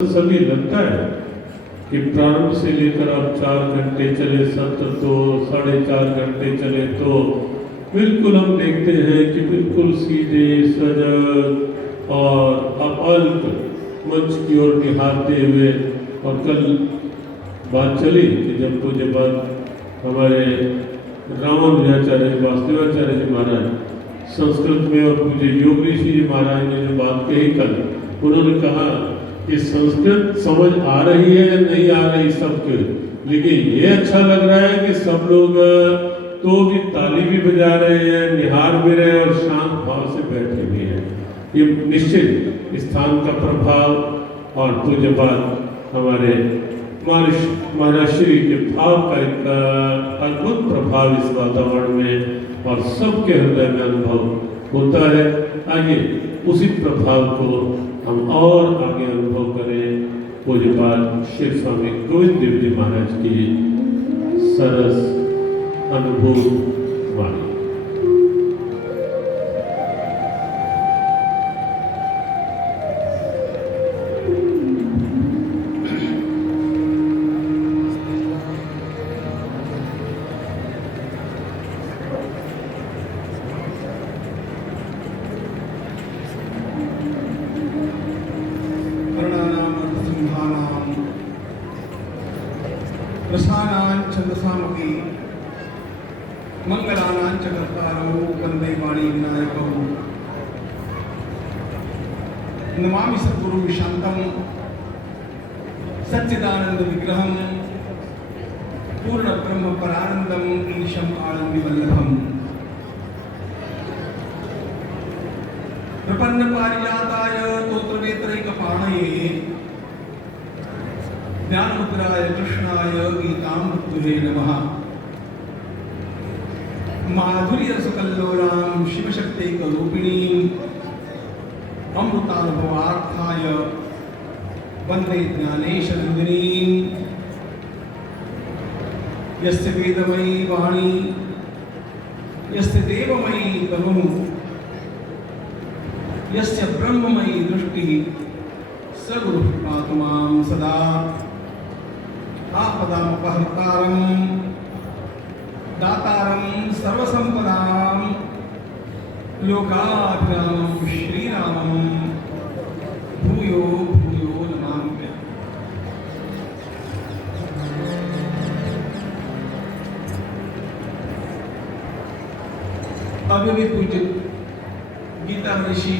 सभी लगता है कि प्रारंभ से लेकर अब 4 घंटे चले सत्र तो 4.5 घंटे चले तो बिल्कुल हम देखते हैं कि बिल्कुल सीधे सजग और अपल्प मंच की ओर निहारते हुए। और कल बात चली कि जब पूज्य बात हमारे रामानुजाचार्य वासुदेवाचार्य जी महाराज संस्कृत में और पूज्य योग ऋषि जी महाराज ने जो बात कही कल, उन्होंने कहा कि संस्कृत समझ आ रही है या नहीं आ रही सबके, लेकिन ये अच्छा लग रहा है कि सब लोग तो भी ताली भी बजा रहे हैं, निहार भी रहे हैं और शांत भाव से बैठे भी हैं। ये निश्चित स्थान का प्रभाव और पूज्य बात हमारे महाराष्ट्री के भाव का एक अद्भुत प्रभाव इस वातावरण में और सबके हृदय में अनुभव होता है। आइए उसी प्रभाव को हम और आगे अनुभव करें पूज्यपाद श्री स्वामी गोविंद देव जी महाराज की सरस अनुभूत वाणी। रसानां छन्दसामपि मंगलानां च कर्तारो वन्दे वाणी विनायकौ। नमामि सद्गुरुं शान्तं सच्चिदानंद विग्रहं पूर्ण ब्रह्म परानंदं ईशम् आनंदवल्लभम्। प्रपन्न पारिजाताय तोत्रवेत्रैकपाणये ज्ञानमुद्राय कृष्णाय गीतामृतुहे नमः। माधुर्यसुकल्लोलां शिवशक्त्यैकरूपिणीं अमृतानुभवार्थाय वन्दे ज्ञानेशनन्दिनीं। यस्य वेदमयी वाणी यस्य देवमयी तनुः यस्य ब्रह्ममयी दृष्टिः स गुरुः पातु मां सदा। आपदामपहर्तारं दातारं सर्वसंपदां लोकाभिरामं श्रीरामं भूयो भूयो नमाम्यहम्। अभी पूज्य गीता ऋषि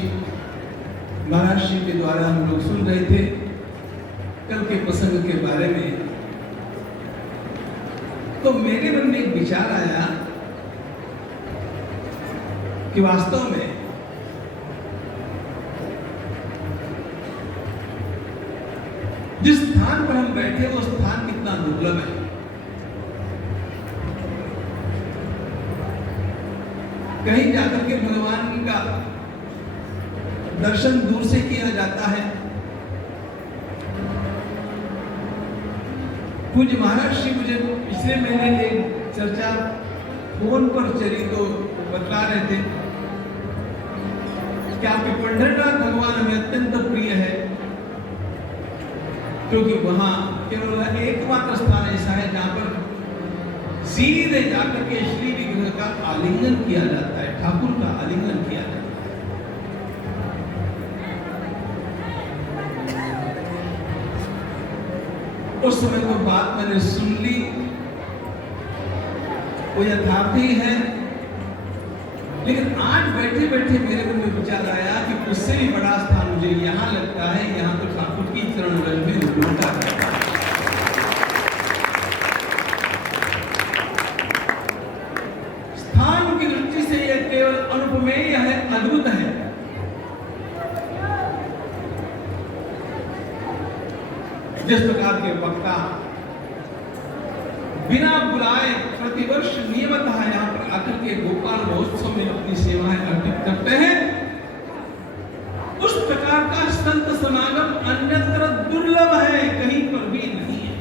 महाराज जी के द्वारा हम लोग सुन रहे थे कल के प्रसंग के बारे में, तो मेरे मन में एक विचार आया कि वास्तव में जिस स्थान पर हम बैठे वो स्थान कितना दुर्लभ है। कहीं जाकर के भगवान का दर्शन दूर से किया जाता है। पूज्य महाराज श्री मुझे पिछले महीने एक चर्चा फोन पर चली तो बतला रहे थे कि आपके पंढरनाथ भगवान हमें अत्यंत प्रिय है, क्योंकि वहां केवल एकमात्र स्थान ऐसा है जहां पर सीधे जाकर के श्री विग्रह का आलिंगन किया जाता है, ठाकुर का आलिंगन किया जाता है। उस समय वो बात मैंने सुन ली, वो यथार्थ ही है, लेकिन आज बैठे बैठे मेरे मन में विचार आया कि उससे भी बड़ा स्थान मुझे यहाँ लगता है। यहाँ तो ठाकुर की चरण रज में उपयोगिता करता है। स्थान की दृष्टि से यह केवल अनुपमेय है, अद्भुत है। जिस प्रकार के वक्ता बिना बुलाए प्रतिवर्ष नियमतः यहाँ पर आकर के गोपाल महोत्सव में अपनी सेवाएं अर्पित करते हैं, उस प्रकार का संत समागम अन्यत्र दुर्लभ है, कहीं पर भी नहीं है।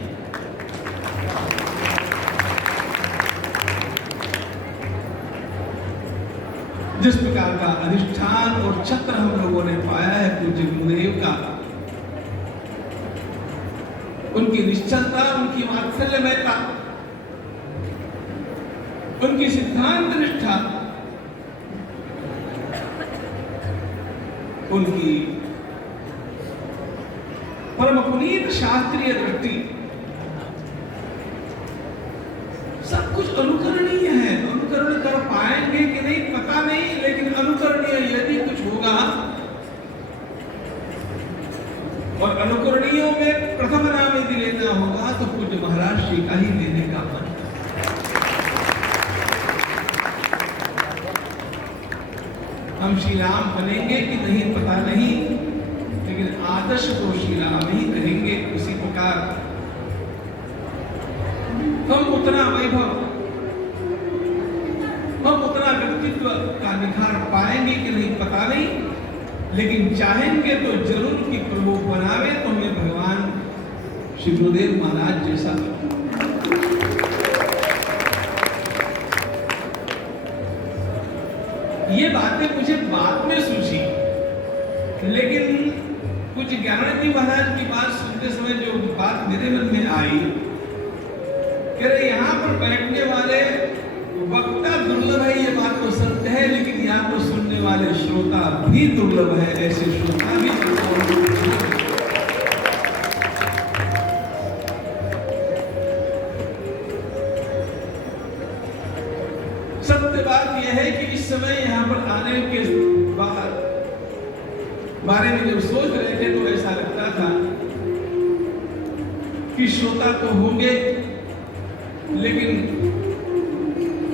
जिस प्रकार का अधिष्ठान और छत्र हम लोगों ने पाया है पूज्य गुरुदेव का, उनकी निश्चलता, उनकी वात्सल्यमयता, उनकी सिद्धांत निष्ठा, उनकी परम पुनीत शास्त्रीय दृष्टि, सब कुछ अनुकरणीय है। अनुकरण कर पाएंगे कि नहीं पता नहीं, लेकिन अनुकरणीय यदि कुछ होगा, और अनुकरणीयों में प्रथम नाम यदि लेना होगा तो पूज्य महाराज श्री का ही लेने का मन। हम श्री राम बनेंगे कि नहीं पता नहीं, लेकिन आदर्श तो श्री राम ही कहेंगे। उसी प्रकार हम उतना वैभव, हम उतना व्यक्तित्व का निखार पाएंगे कि नहीं पता नहीं, लेकिन चाहेंगे तो जरूर कि प्रभु बनावे तो हमें भगवान श्री गुरुदेव महाराज जैसा। ये बातें मुझे बाद में सूझी, लेकिन कुछ ज्ञानानंद महाराज की बात सुनते समय जो बात मेरे मन में आई, कह रहे यहाँ पर बैठने वाले वक्ता दुर्लभ है, ये बात तो सत्य है, लेकिन यहाँ पर सुनने वाले श्रोता भी दुर्लभ है। ऐसे श्रोता भी सत्य बात यह है कि इस समय यहाँ पर आने के बारे में जब सोच रहे थे तो ऐसा लगता था कि श्रोता तो होंगे, लेकिन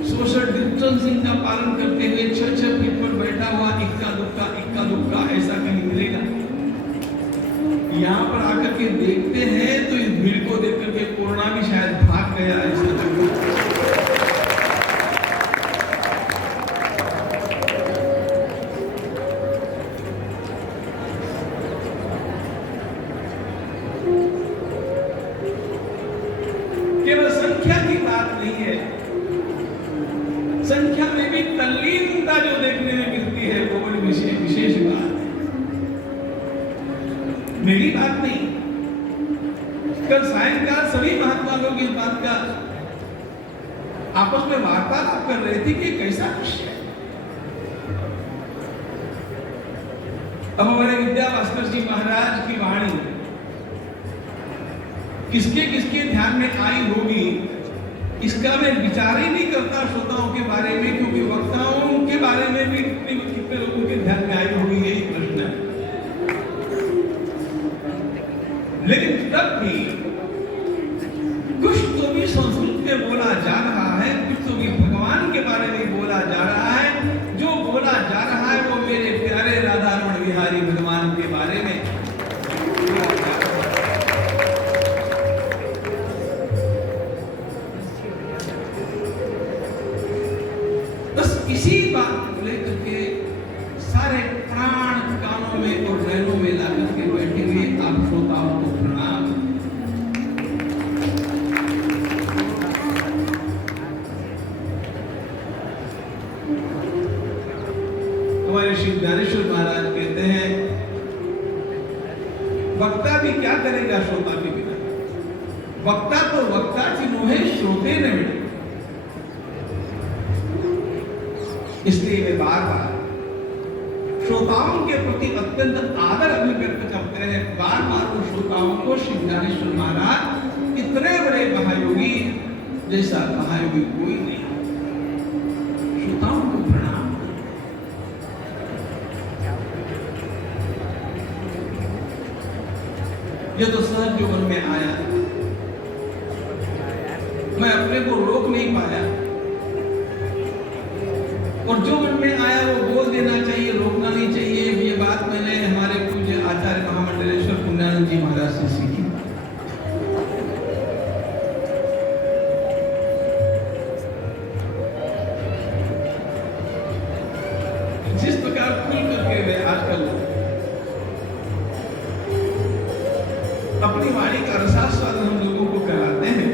सोशल डिस्टेंसिंग का पालन करते हुए 6-6 फीट पर बैठा हुआ इक्का दुक्का ऐसा कहीं मिलेगा। यहाँ पर आकर के देखते हैं तो इस भीड़ को देख करके कोरोना भी शायद भाग गया, ऐसा लगता है। केवल संख्या की बात नहीं है, संख्या में भी तल्लीनता जो देखने में मिलती है वो बड़ी विशेष बात है। मेरी बात नहीं, कल सायंकाल सभी महात्मा लोग इस बात का आपस में वार्तालाप कर रहे थे कि कैसा विषय है। अब हमारे विद्या भास्कर जी महाराज की वाणी किसके किसके ध्यान में आई होगी, इसका मैं विचार ही नहीं करता श्रोताओं के बारे में, क्योंकि वक्ताओं के बारे में भी कितने लोगों के ध्यान में आई होगी, यही प्रश्न है। लेकिन तब भी कुछ तो भी संस्कृत में बोला जा रहा है, कुछ तो भी भगवान के बारे में बोला जा रहा है। जो बोला जा रहा है वो मेरे प्यारे राधा रमण बिहारी भगवान के बारे में। इसी बात को लेकर के सारे प्राण कानों में और नैनों में ला करके बैठे हुए आप श्रोताओं को प्रणाम। हमारे श्री ज्ञानेश्वर महाराज कहते हैं, वक्ता भी क्या करेगा श्रोता के बिना। वक्ता तो वक्ता चिन्हों श्रोते न मिले। इसलिए वे बार बार श्रोताओं के प्रति अत्यंत आदर अभिव्यक्त करते हैं। बार बार वो श्रोताओं को श्री ज्ञानेश्वर महाराज इतने बड़े महायोगी जैसा महायोगी कोई नहीं, श्रोताओं को प्रणाम। ये तो सहज जो मन में आया, मैं अपने को रोक नहीं पाया, और जो मन में आया वो बोल देना चाहिए, रोकना नहीं चाहिए। ये बात मैंने हमारे पूज्य आचार्य महामंडलेश्वर पुण्यानंद जी महाराज से सीखी। जिस प्रकार खुल करके वे आजकल अपनी वाणी का रसास्वादन हम लोगों को कराते हैं,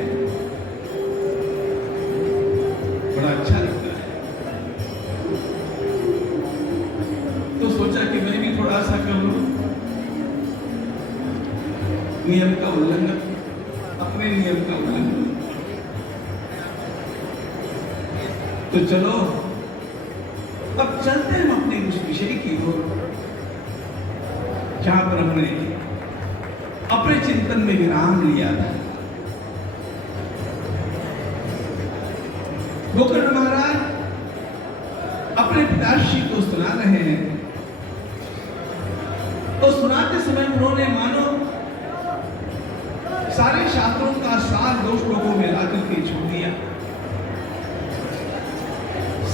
बड़ा अच्छा लगता है। तो सोचा कि मैं भी थोड़ा सा कर लूं, नियम का उल्लंघन। अपने नियम का उल्लंघन। तो चलो अब चलते हैं अपने उस विषय की ओर जहां पर हमने अपने चिंतन में विराम लिया था। गोकर्ण महाराज अपने पिताश्री को सुना रहे हैं। तो सुनाते समय उन्होंने मानो सारे शास्त्रों का सार 2 श्लोकों में लाकर के छोड़ दिया।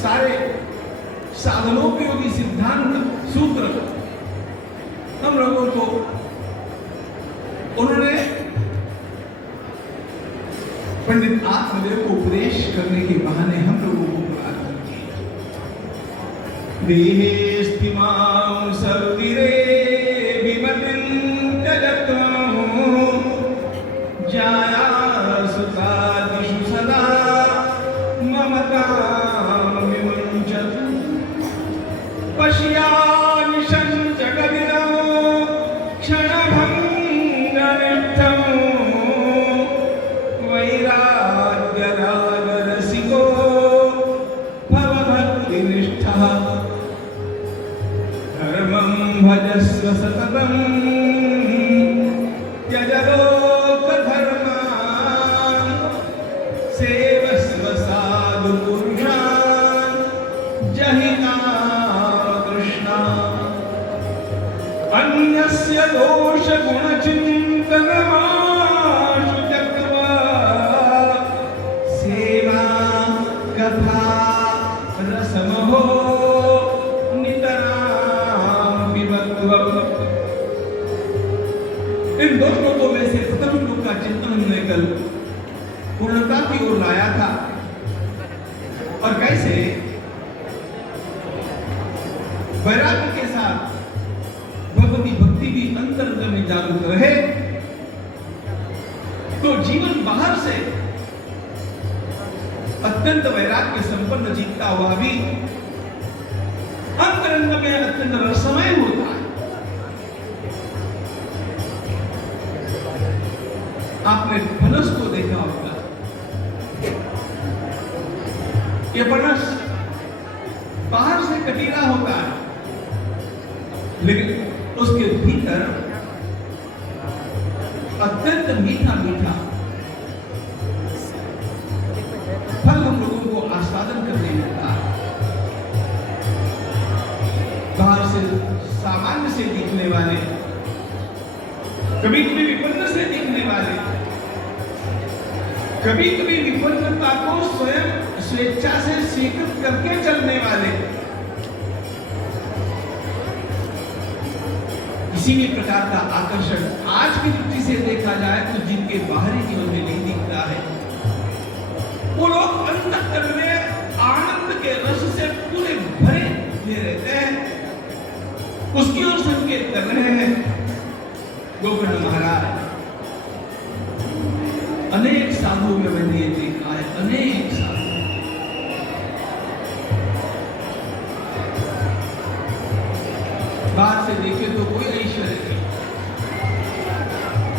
सारे साधनोपयोगी सिद्धांत सूत्र हम लोगों को उन्होंने पंडित आत्मदेव को उपदेश करने के बहाने हम लोगों को प्रार्थना की। देहेस्तिमां सर्वतीरे विमतिं त्यजत्वां जाया सुतादिषु सदा ममतां विमुञ्चतु पश्यानिशं जगदिदं क्षणभङ्गनिष्ठं वैराग्यरागरसिको भवभक्तिनिष्ठः धर्मं भजस्व सततं त्यज लोकधर्मान् सेवस्व साधुपुरुषान् जहिता कृष्णान् अन्यस्य दोषगुणचिन्तनमाशु त्यक्त्वा सेवा कथा रसमहो नितरां पिबध्वम्। इन 2 श्लोकों में से प्रथम श्लोक का चिंतन हमने कल पूर्णता की ओर लाया था और कैसे वैराग्य के साथ भगवती भक्ति भी अंतरंग में जागृत रहे तो जीवन बाहर से अत्यंत वैराग्य संपन्न जीतता हुआ भी अंतरंग में अत्यंत रसमय होता है। आपने फनस को देखा होगा। ये फनस बाहर से कटीला होता है लेकिन उसके भीतर अत्यंत मीठा मीठा फल हम लोगों को आस्वादन करने मिलता है। बाहर से सामान्य से दिखने वाले, कभी कभी विपन्न से दिखने वाले, कभी कभी विपन्नता को स्वयं स्वेच्छा से स्वीकृत करके चलने वाले, किसी भी प्रकार का आकर्षण आज की दृष्टि से देखा जाए तो जिनके बाहरी जीवन में नहीं दिखता है वो लोग अंतःकरण में आनंद के रस से पूरे भरे हुए रहते हैं। उसकी ओर संकेत कर रहे हैं गोकर्ण महाराज। अनेक साधुओं में मैंने ये देखा है, अनेक साधु बाहर से देखे तो कोई ऐश्वर्य नहीं,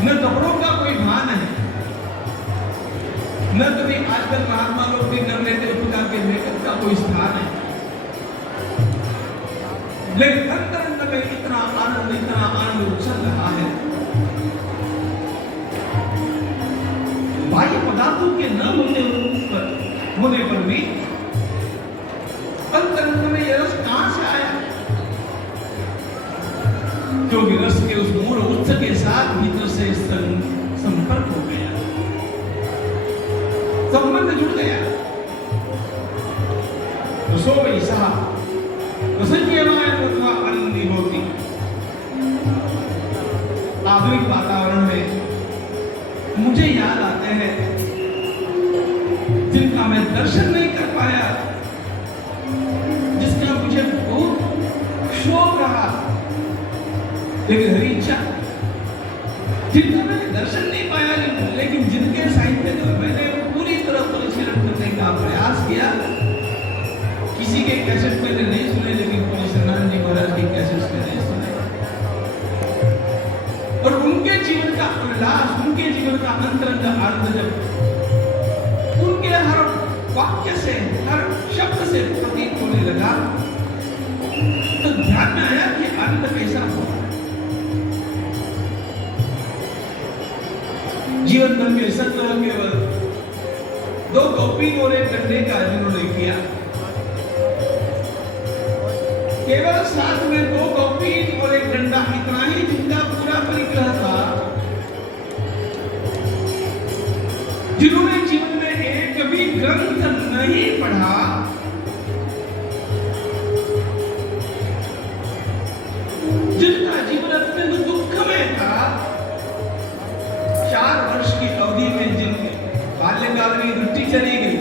न कपड़ों का कोई भान है, न कभी आजकल महात्मा लोग भी कर लेते उस प्रकार के मेकअप का कोई स्थान है, लेकिन अंतरंग में इतना आनंद उछल रहा है। बाह्य पदार्थों के न होने पर भी अंतरंग में यह रस कहां से आया? क्योंकि रस के उस मूल उत्स के साथ भीतर से संपर्क हो गया, संबंध जुड़ गया। रसो वही साहब रसज्ञमाय तथा आनंदी होती। आधुनिक वातावरण में मुझे याद आते हैं जिनका मैं दर्शन नहीं कर पाया, जिसका मुझे बहुत शौक रहा, लेकिन हरी इच्छा, जिनका मैंने दर्शन नहीं पाया लेकिन जिनके साहित्य को मैंने पूरी तरह परिशीलन करने का प्रयास किया। किसी के कैसेट मैंने नहीं सुने लेकिन पुलिस सनातन जी महाराज के कैसेट मैंने सुने और उनके जीवन का उल्लास, उनके जीवन जीवन का अंतरंग आनंद जब उनके हर वाक्य से, हर शब्द से प्रतीत होने लगा, तो ध्यान में आया कि आनंद कैसा होगा। जीवन भर में संत केवल 2 कॉपी और 1 गन्ने का जिन्होंने किया, केवल साथ में 2 कॉपी और 1 डंडा, इतना ही जिनका पूरा परिग्रह था। जिन्होंने जीवन में एक भी ग्रंथ नहीं पढ़ा, जिनका जीवन अत्यंत दुखमय था, 4 वर्ष की अवधि में जिनके बाल्यकाल में दृष्टि चली गई,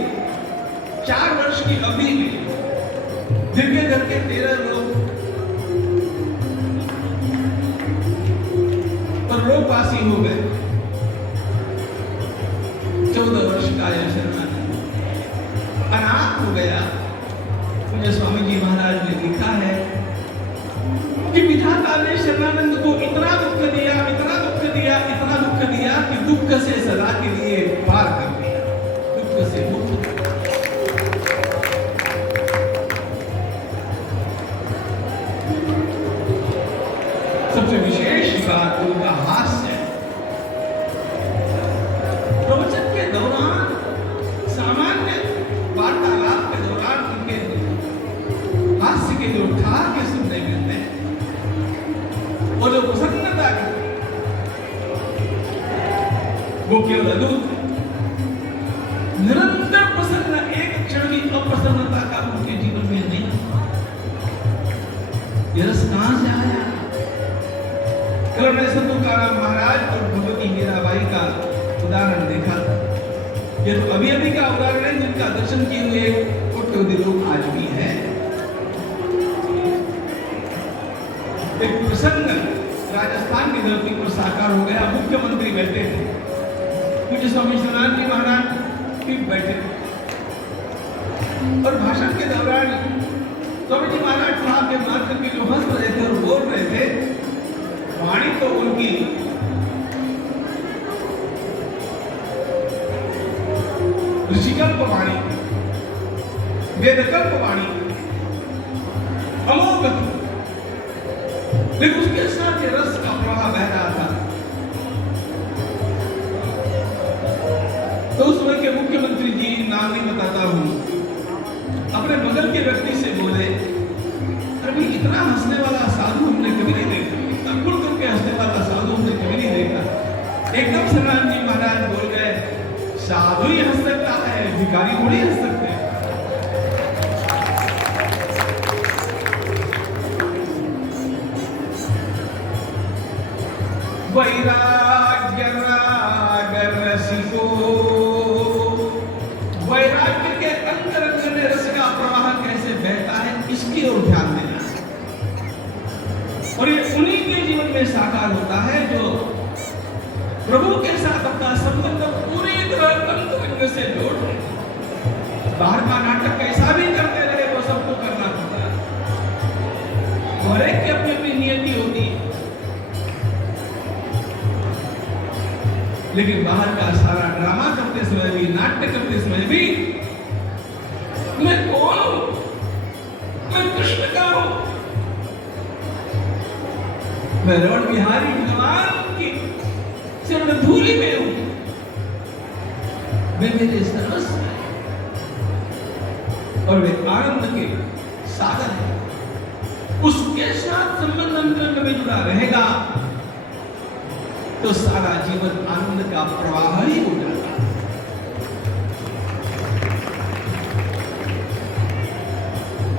4 वर्ष की अवधि में जिनके घर के 13 लोग परलोकवासी हो गए, 14 वर्ष का यह शरणानंद अनाथ हो गया। मुझे स्वामी जी महाराज ने लिखा है कि विधाता ने शरणानंद को इतना दुख दिया, इतना दुख दिया, इतना दुख दिया कि दुख से सदा के लिए पार कर दिया, दुख से मुक्त। सबसे विशेष बात उनका हास्य। प्रवचन के दौरान, सामान्य वार्तालाप के दौरान उनके हास्य के जो ठहाके सुनने मिलते हैं, वो जो प्रसन्नता की, वो केवल अद्भुत, निरंतर प्रसन्न, एक क्षण भी अप्रसन्नता का उनके जीवन में नहीं। यह रस कहां से आया? कल मैंने संत तुकाराम महाराज और भगवती मीराबाई का उदाहरण देखा। ये तो अभी अभी का उदाहरण है, जिनका दर्शन किए हुए कोट्यवधि लोग आज भी हैं। एक प्रसंग राजस्थान की धरती पर साकार हो गया। मुख्यमंत्री बैठे थे, पूज्य स्वामी सनातन जी महाराज भी बैठे और भाषण के दौरान स्वामी जी महाराज साहब के मात्र के जो हंस रहे थे और बोल रहे थे, वाणी तो उनकी ऋषिकल्प वाणी, वेदकल्प वाणी, अमोघ, लेकिन उसके साथ ये रस का प्रवाह बह रहा था। तो उस समय के मुख्यमंत्री जी, नाम नहीं बताता हूं, अपने बगल के व्यक्ति से बोले, अरे इतना हंसने वाला साधु हमने कभी नहीं देखा, खुल करके हंसने वाला साधु हमने कभी नहीं देखा। एकदम सनातन जी महाराज बोल गए, साधु ही हंस सकता है, भिखारी थोड़ी हंस सकते हैं। वैराग्य राग रसिको, वैराग्य के अंतरंग में रस का प्रवाह कैसे बहता है, इसकी ओर ध्यान देना। और ये उन्हीं के जीवन में साकार होता है जो प्रभु के साथ अपना संबंध पूरी तरह अंतरंग से जोड़ रहे। बाहर का नाटक कैसा भी करते रहे, वो सबको करना पड़ता है, और एक की अपनी अपनी नियति होती है। लेकिन बाहर का सारा ड्रामा करते समय भी, नाट्य करते समय भी, मैं कौन हूं? मैं कृष्ण का हूं, मैं रमण बिहारी भगवान की चरण धूलि में हूं, वे मेरे सर्वस्व हैं और वे आनंद के सागर हैं। उसके साथ संबंध अंतरंग में जुड़ा रहेगा तो सारा जीवन आनंद का प्रवाह ही हो जाता है।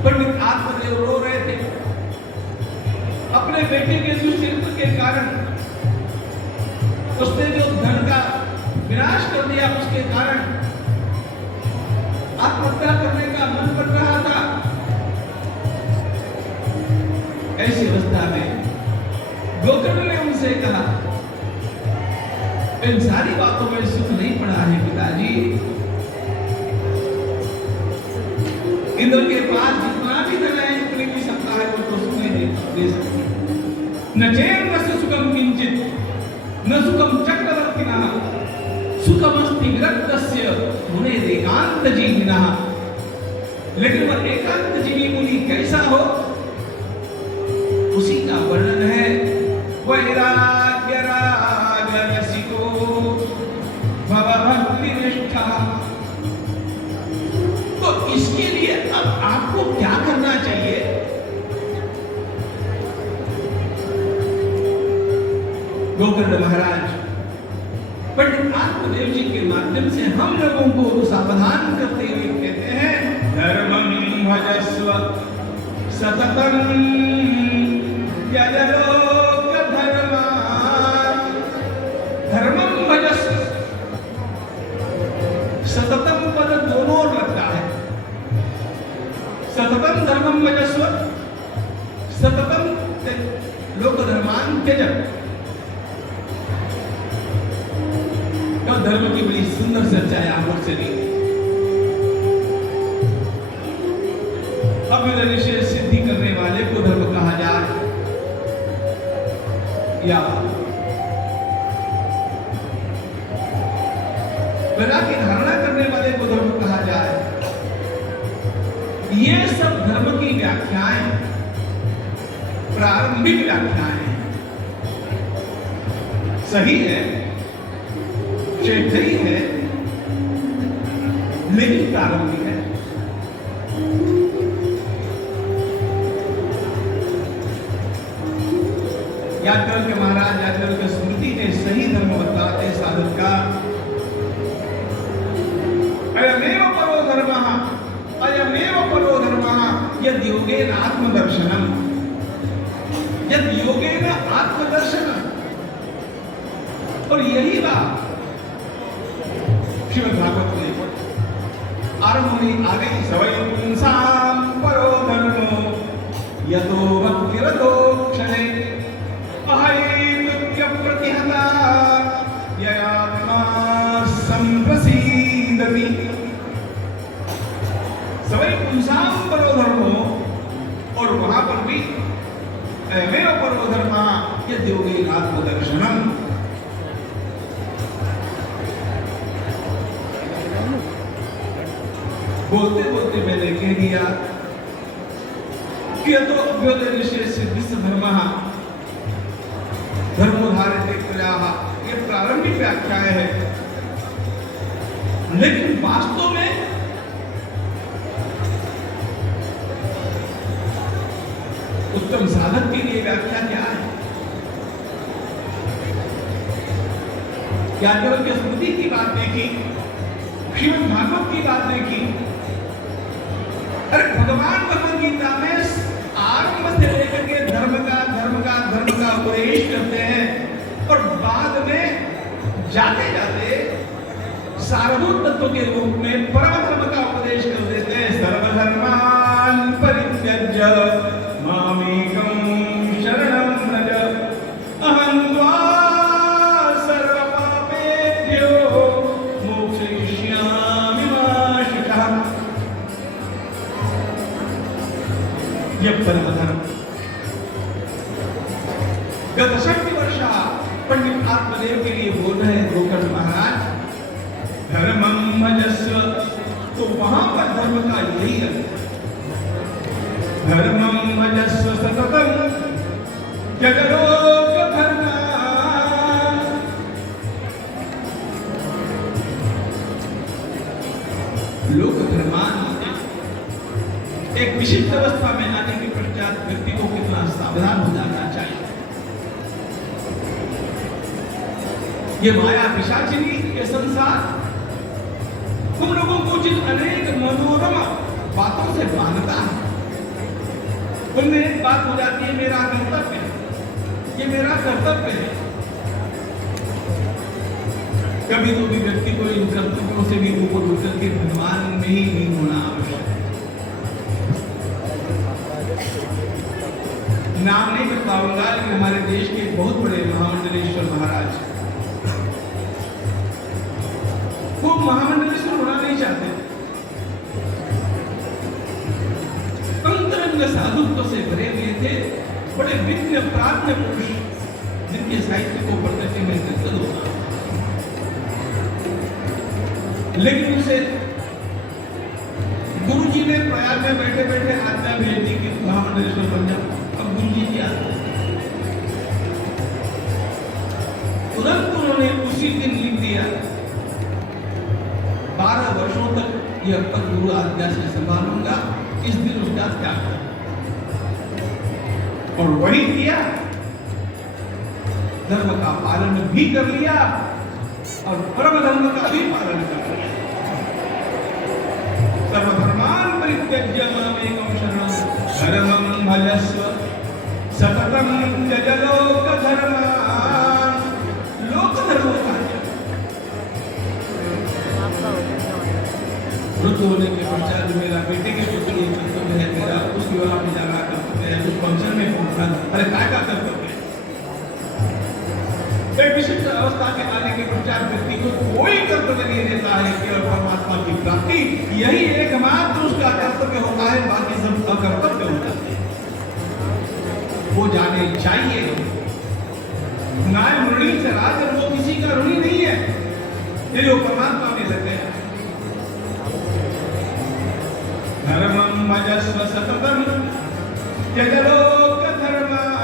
पंडित आत्मदेव रो रहे थे अपने बेटे के दुष्चरित्र के कारण, उसने जो धन का विनाश कर दिया, उसके कारण आत्महत्या करने का मन बन रहा था। ऐसी अवस्था में गोकर्ण ने उनसे कहा, इन सारी बातों में सुख नहीं पड़ा है पिताजी, इंद्र के पास जितना भी धन है, जितनी भी सत्ता है, वो तो सुख नहीं दे सकती। न चेन्न सुखम किंचित, न सुखम चक्रवर्तिना, एकांत जीविना, लेकिन वह एकांत जीवी मुनि कैसा हो, उसी का वर्णन है। वैराग्य राग रसिको भव भक्ति निष्ठा। तो इसके लिए अब आपको क्या करना चाहिए? गोकर्ण महाराज पंडित आत्मदेव जी के माध्यम से हम लोगों को सावधान करते हुए कहते हैं, धर्मं भजस्व सततं यदलोक धर्मान्। धर्मं भजस्व, सततं पद दोनों लगता है। सततं धर्मं भजस्व, सततं लोक धर्मान् त्यज। धर्म की बड़ी सुंदर चर्चा है आप लोग से ली। अभ्युदय निश्चय सिद्धि करने वाले को धर्म कहा जाए या वैराग्य की धारणा करने वाले को धर्म कहा जाए, ये सब धर्म की व्याख्याएं, प्रारंभिक व्याख्याएं सही है, सही है, लेकिन प्रारंभिक है। याज्ञवल्क्य महाराज, याज्ञवल्क्य स्मृति ने सही धर्म बताते साधक का। अयमेव परो धर्मः, अयमेव परो धर्मः यद योगेन आत्मदर्शनम, यद योगेन आत्मदर्शनम। और यही बात श्रीमद् भागवत में आरंभ में आ गई। सवै पुंसां परो धर्मो यतो भक्तिरतो क्षणे अहैतुक्य प्रतिहता ययात्मा संप्रसीदति। सवै पुंसां परो धर्मो, और वहां पर भी अयमेव परो धर्मः यद योगेन आत्मदर्शनम। बोलते बोलते मैंने कह दिया कि तो अभ्युदय निश्चय सिद्धिस्थ धर्मः धर्मोधारिते प्रजाः, ये प्रारंभिक व्याख्याएं है, लेकिन वास्तव में उत्तम साधक के लिए व्याख्या क्या है? याज्ञवल्क्य स्मृति की बात देखी, श्रीमद् भागवत की बात देखी। अरे भगवान भगवद गीता में आरंभ से लेकर के धर्म का उपदेश करते हैं, और बाद में जाते जाते सारभूत तत्व के रूप में परम धर्म का उपदेश कर देते हैं। सर्वधर्मान् परित्यज्य मामेकं शरणं व्रज, अहं त्वा सर्वपापेभ्यो मोक्षयिष्यामि मा शुचः। यह परम धर्म। गत 60 वर्ष पंडित आत्मदेव के लिए बोल रहे हैं गोकर्ण महाराज, धर्मं भजस्व। तो वहां पर धर्म का यही है, धर्मं भजस्व सततं यदलोक धर्मान्। लोक धर्मान् एक विशिष्ट अवस्था में आने के पश्चात व्यक्ति को कितना सावधान हो जाना चाहिए। ये माया पिशाचिनी, ये संसार तुम लोगों को जिन अनेक मनोरम बातों से बांधता है, उनमें एक बात हो जाती है मेरा कर्तव्य है, ये मेरा कर्तव्य है। कभी तो भी व्यक्ति को इन कर्तव्यों से भी ऊपर उठकर के भगवान में ही नहीं होना आवश्यक है। नाम नहीं कर पाऊंगा, लेकिन हमारे देश के बहुत बड़े महामंडलेश्वर महाराज, वो महामंडलेश्वर होना नहीं चाहते, अंतरंग साधुत्व से भरे हुए थे, बड़े विज्ञ प्राज्ञ पुरुष, जिनके साहित्य को पढ़ने से मैं गदगद होता। लेकिन उसे ने बैठे बैठे आज्ञा भेज दी कि महामंडलेश्वर बन जाओ। अब गुरु जी क्या, तुरंत उन्होंने उसी दिन लिख दिया। 12 वर्षों तक यह पद गुरु आज्ञा से संभालूंगा, इस दिन उसका त्याग कर, और वही किया। धर्म का पालन भी कर लिया और परम धर्म का भी पालन कर लिया। सर्वधर्मान् परित्यज्य मामेकं शरणं शरणं भजस्व सततं त्यज लोकधर्मान्। लोकधर्मों का वृद्ध होने के पश्चात मेरा बेटे के पुत्र ये कर्तव्य है, मेरा उस विवाह में जाना कर्तव्य है, उस फंक्शन में पहुंचना, अरे काय का कर्तव्य है। एक विशिष्ट अवस्था के आने के पश्चात व्यक्ति को कोई कर्तव्य नहीं देता है, केवल परमात्मा की प्राप्ति यही एकमात्र उसका कर्तव्य होता है, बाकी सब अकर्तव्य होता है। वो जाने चाहिए नाय ऋणी चराचर, वो किसी का ऋणी नहीं है, ये वो परमात्मा में लगे हैं। धर्मं भजस्व सततं त्यज लोकधर्मान्।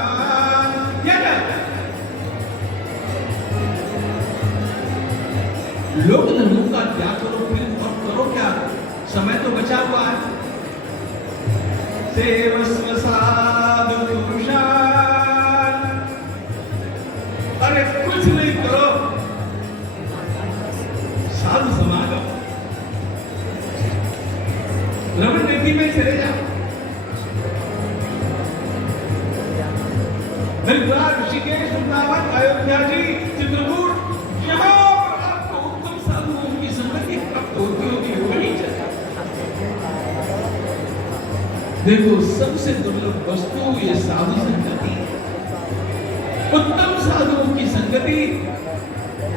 लोक धर्मों का त्याग करो, फिर और करो क्या, समय तो बचा हुआ है। सेवस्व साधु पुरुषान्। अरे कुछ नहीं करो, साधु समागम रमण नदी में चले जाओ, हरिद्वार, ऋषिकेश, वृंदावन, अयोध्या जी, चित्रकूट, यहाँ पर आपको उत्तम साधुओं की संगति प्राप्त होती होगी, वही चले। देखो सबसे दुर्लभ वस्तु ये साधु संगति, उत्तम साधुओं की संगति,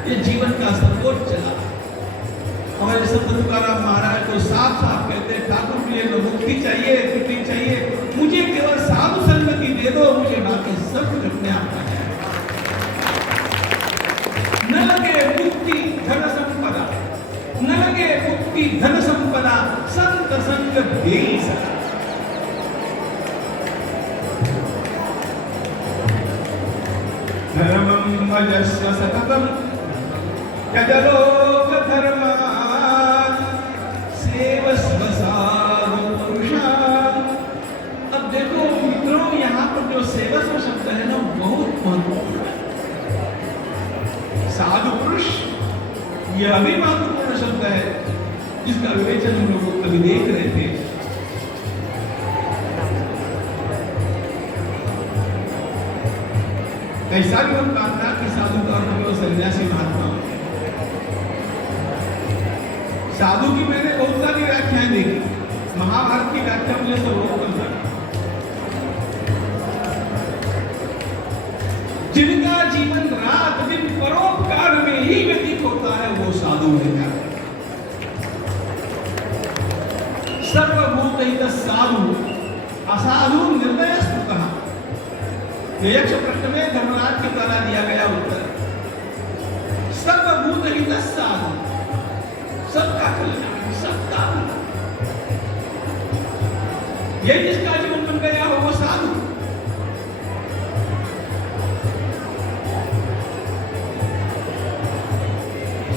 ये जीवन का सर्वोच्च लाभ। हमारे संत तुकाराम महाराज को साफ साफ कहते हैं, ठाकुर मुझे तो मुक्ति चाहिए, मुक्ति चाहिए, मुझे केवल साधु संगति दे दो, मुझे बाकी सब कुछ अपने आप आ जाए। न लगे मुक्ति धन संपदा, न लगे मुक्ति धन संपदा, संत संग देई सदा। धर्मं भजस्व सततं त्यज लोकधर्मान् सेवस्व साधु पुरुषान्। अब देखो मित्रों, यहाँ पर जो सेवस्व शब्द है ना, बहुत महत्वपूर्ण है। साधु पुरुष यह भी महत्वपूर्ण शब्द है, जिसका विवेचन हम लोग कभी देख रहे थे। ऐसा भी हम कहना कि साधु का अर्थ केवल सन्यासी महात्मा होते हैं। साधु की मैंने बहुत सारी व्याख्याएं देखी, महाभारत की व्याख्या मुझे सर्वोत्तम लगी। जिनका जीवन रात दिन परोपकार में ही व्यतीत होता है, वो साधु है। सर्वभूतहितः साधु असाधु निर्दयस्तुतः। यक्ष प्रश्न में धर्मराज के द्वारा दिया गया उत्तर, सर्वभूतहितः साधु, सबका कल्याण, सबका ये जिसका जीवन बन गया हो वो साधु।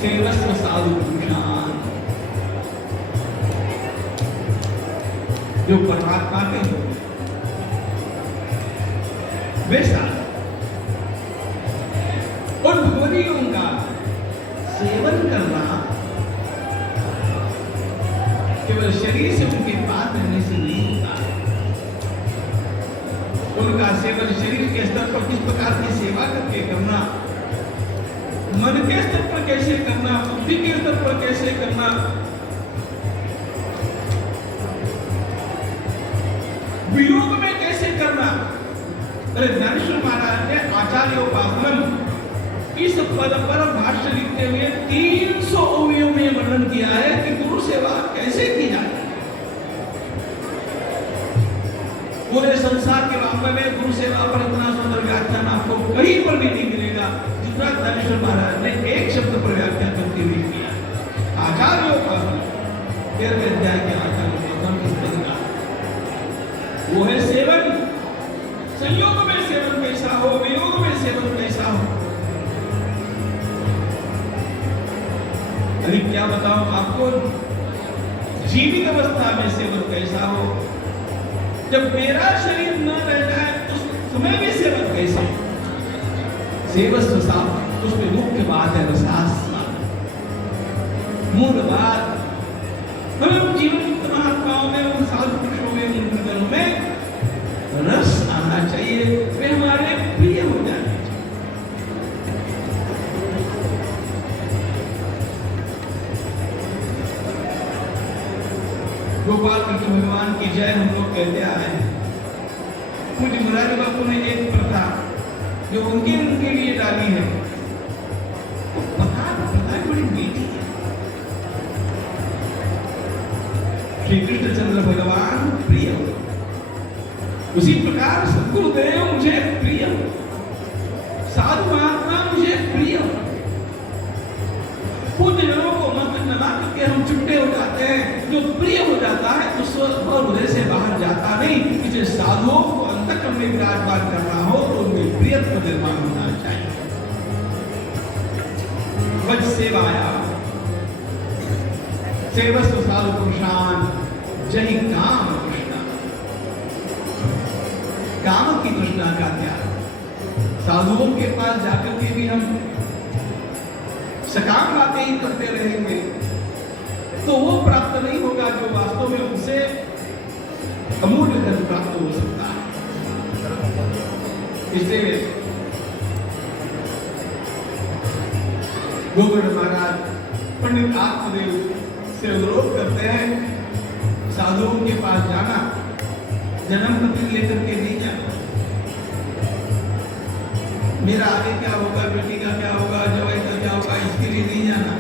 सेवस्व साधु पुरुषान्, जो परमात्मा के हो वे साधु। उन भगवतियों का सेवन करना केवल शरीर से उनके पास रहने से नहीं होता है। उनका सेवन शरीर के स्तर पर किस प्रकार की सेवा करके करना, मन के स्तर पर कैसे करना, बुद्धि के स्तर पर कैसे करना, वियोग में कैसे करना। अरे ज्ञानेश्वर महाराज ने आचार्योपासनम इस पद पर भाष्य लिखते हुए 300 अवयवों में वर्णन किया है कि गुरु सेवा कैसे की जाए। पूरे संसार के मामले में गुरु सेवा पर इतना सुंदर व्याख्यान आपको कहीं पर भी नहीं मिलेगा जितना ज्ञानेश्वर महाराज ने एक शब्द पर व्याख्यान करते हुए किया। आचार्योपासनम 13वें अध्याय के आचार्योपासनम इस पद का अरे क्या बताऊं आपको, जीवित अवस्था में सेवन कैसा हो, जब मेरा शरीर न रह जाए उस समय भी सेवन कैसे। सेवस्व साफ, उसमें मुख्य बात है रसास्वा, मूल बात। मतलब जीवन मुक्त महात्माओं में, उन साधु पुरुषों में, उन गुरुजनों में रस आना चाहिए, वे हमारे प्रिय हो जाने चाहिए। गोपाल कृष्ण भगवान की जय हम लोग कहते आए हैं। मुझे मुरारी बापू ने एक प्रथा जो उनके लिए डाली है, तो प्रथा बड़ी मीठी है। श्री कृष्णचंद्र भगवान प्रिय हो, उसी प्रकार सद्गुरुदेव मुझे प्रिय हो, साधु महात्मा मुझे प्रिय हो। पूज्य जनों को मस्तक नवा करके हम छुट्टे हो जाते हैं। जो प्रिय हो जाता है उस हृदय से बाहर जाता नहीं। इसे साधुओं को अंतःकरण में विराजमान करना हो तो उनमें प्रियत्व निर्माण होना चाहिए। वज सेवाया सेवस्व साधु पुरुषान जहि काम कृष्णा। काम की तृष्णा का त्याग। साधुओं के पास जाकर के भी हम सकाम बातें ही करते रहेंगे तो वो प्राप्त नहीं होगा जो वास्तव में उनसे अमूल्य धन प्राप्त हो सकता है। इसलिए गोविंद महाराज पंडित आत्मदेव से अनुरोध करते हैं, साधुओं के पास जाना, जन्म पत्र लेकर के नहीं जाना। मेरा आगे क्या होगा, बेटी का क्या होगा, जवाई का क्या होगा, इसके लिए नहीं जाना।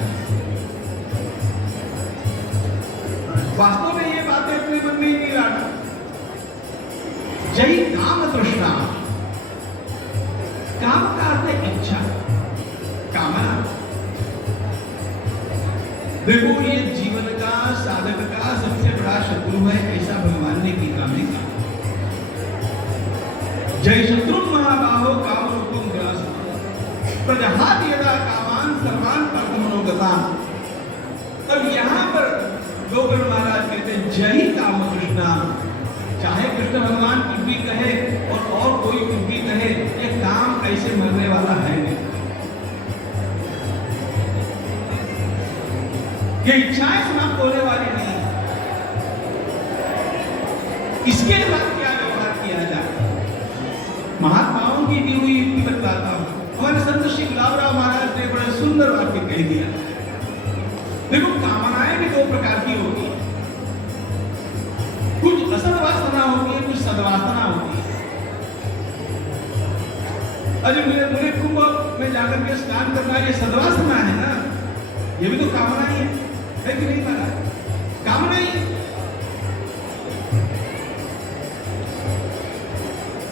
वास्तव में ये बातें अपने मन में ही नहीं लाना। जय काम तृष्णा, काम का अर्थ है इच्छा, कामना। देखो ये जीवन का, साधक का सबसे बड़ा शत्रु है, ऐसा भगवान ने गीता में कहा। जय शत्रु महाबाहो काम रूपम ग्रास प्रजहात यदा कामान सर्वान परमनोगतान। तब यहाँ पर गोविंद महाराज कहते हैं जय काम कृष्णा। चाहे कृष्ण भगवान कुछ भी कहे और कोई कुछ भी कहे, ये काम ऐसे मरने वाला है नहीं। ये इच्छाएं समाप्त होने वाली नहीं। इसके साथ क्या व्यवहार किया जाए, महात्माओं की दी हुई युक्ति बतलाता हूं। हमारे संत श्री गुलाबराव महाराज ने बड़े सुंदर वाक्य कह दिया। देखो कामनाएं भी दो प्रकार की होती है, कुछ असद्वासना होती है, कुछ सद्वासना होती है। अरे मुझे कुंभ में जाकर के स्नान करना, ये सद्वासना है ना, ये भी तो कामना ही है कि नहीं महाराज? कामना ही है।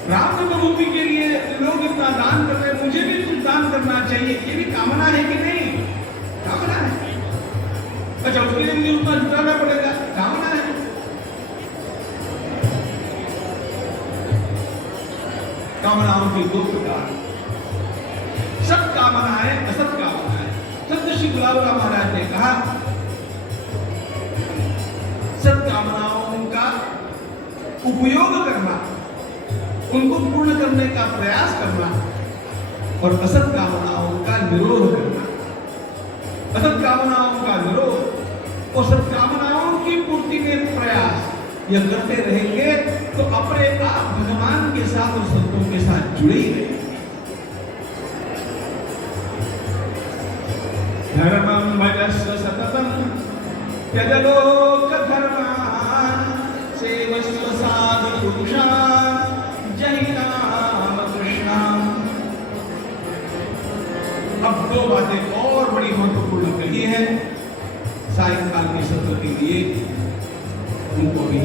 राम जन्मभूमि के लिए लोग इतना दान कर रहे हैं, मुझे भी कुछ दान करना चाहिए, ये भी कामना है कि नहीं? कामना है। अच्छा, उसके लिए मुझे उतना जुटाना पड़ेगा, कामना है। कामनाओं के दो प्रकार, सब कामनाएं, असत कामनाएं। संत श्री गुलाबराव महाराज ने कहा, सत कामनाओं का उपयोग करना, उनको पूर्ण करने का प्रयास करना, और असत कामनाओं का निरोध करना। असत कामनाओं का निरोध और सत्कामनाओं की पूर्ति के प्रयास यह करते रहेंगे तो अपने आप भगवान के साथ और संतों के साथ जुड़े ही रहेंगे। धर्मं भजस्व सततं त्यज लोक धर्मान् सेवस्व साधु पुरुषान् जय राम कृष्ण। अब दो बातें और बड़ी महत्वपूर्ण कही है, सायंकाल के सत्र के लिए उनको भी